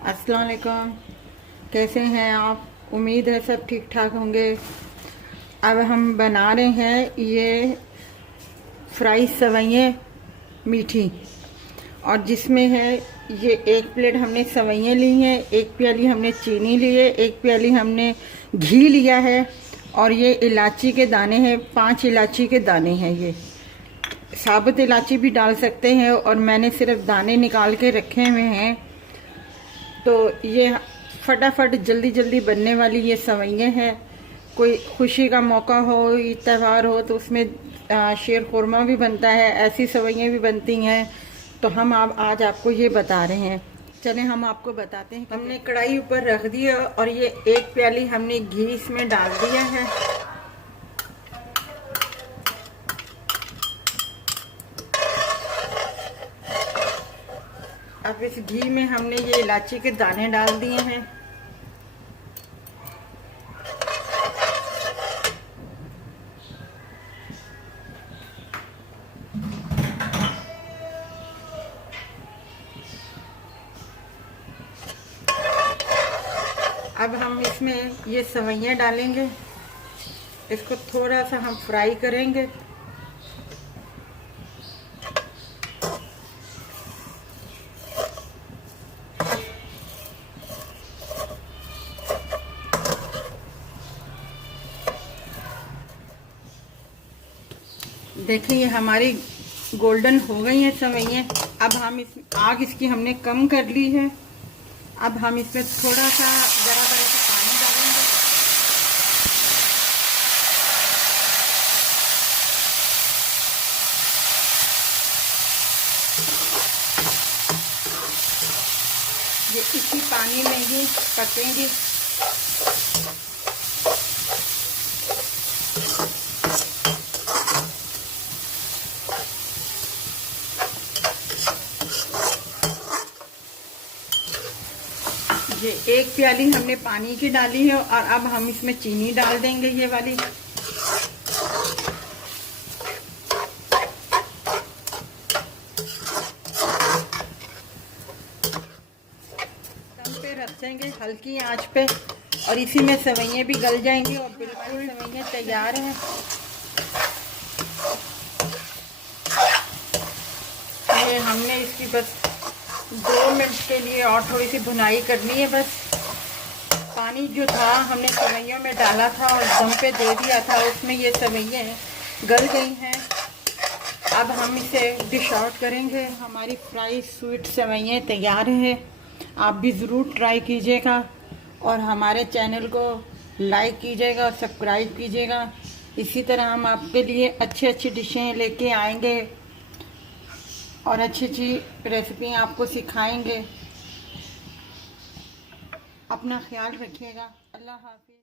अस्सलाम वालेकुम। कैसे हैं आप? उम्मीद है सब ठीक ठाक होंगे। अब हम बना रहे हैं ये फ्राई सेवइयाँ मीठी, और जिसमें है ये 1 प्लेट हमने सेवइयाँ ली हैं, 1 प्याली हमने चीनी ली है, 1 प्याली हमने घी लिया है, और ये इलायची के दाने हैं, 5 इलायची के दाने हैं। ये साबुत इलायची भी डाल सकते हैं, और मैंने सिर्फ दाने निकाल के रखे हुए हैं। तो ये फटाफट जल्दी जल्दी बनने वाली ये सेवइयाँ हैं। कोई खुशी का मौका हो, त्यौहार हो, तो उसमें शीर खुरमा भी बनता है, ऐसी सेवइयाँ भी बनती हैं। तो हम आज आपको ये बता रहे हैं। चलें हम आपको बताते हैं। हमने कढ़ाई ऊपर रख दी है, और ये 1 प्याली हमने घी इसमें डाल दिया है। अब इस घी में हमने ये इलायची के दाने डाल दिए हैं। अब हम इसमें ये सेवइयाँ डालेंगे, इसको थोड़ा सा हम फ्राई करेंगे। देखिए ये हमारी गोल्डन हो गई है सेवइयाँ। अब हम इस आग इसकी हमने कम कर ली है। अब हम इसमें थोड़ा सा ज़रा सा पानी डालेंगे। ये इसी पानी में ही पकेंगे। ये 1 प्याली हमने पानी की डाली है, और अब हम इसमें चीनी डाल देंगे, ये वाली। दम पे रख देंगे हल्की आंच पे, और इसी में सेवइयाँ भी गल जाएंगी, और बिल्कुल सेवइयाँ तैयार हैं। ये हमने इसकी बस 2 मिनट के लिए और थोड़ी सी भुनाई करनी है बस। पानी जो था हमने सेवइयों में डाला था और दम पे दे दिया था, उसमें ये सेवइयाँ गल गई हैं। अब हम इसे डिश आउट करेंगे। हमारी फ्राई स्वीट सेवइयाँ तैयार हैं। आप भी ज़रूर ट्राई कीजिएगा, और हमारे चैनल को लाइक कीजिएगा और सब्सक्राइब कीजिएगा। इसी तरह हम आपके लिए अच्छी अच्छी डिशें लेके आएंगे, और अच्छी अच्छी रेसिपी आपको सिखाएंगे। अपना ख्याल रखिएगा। अल्लाह हाफिज़।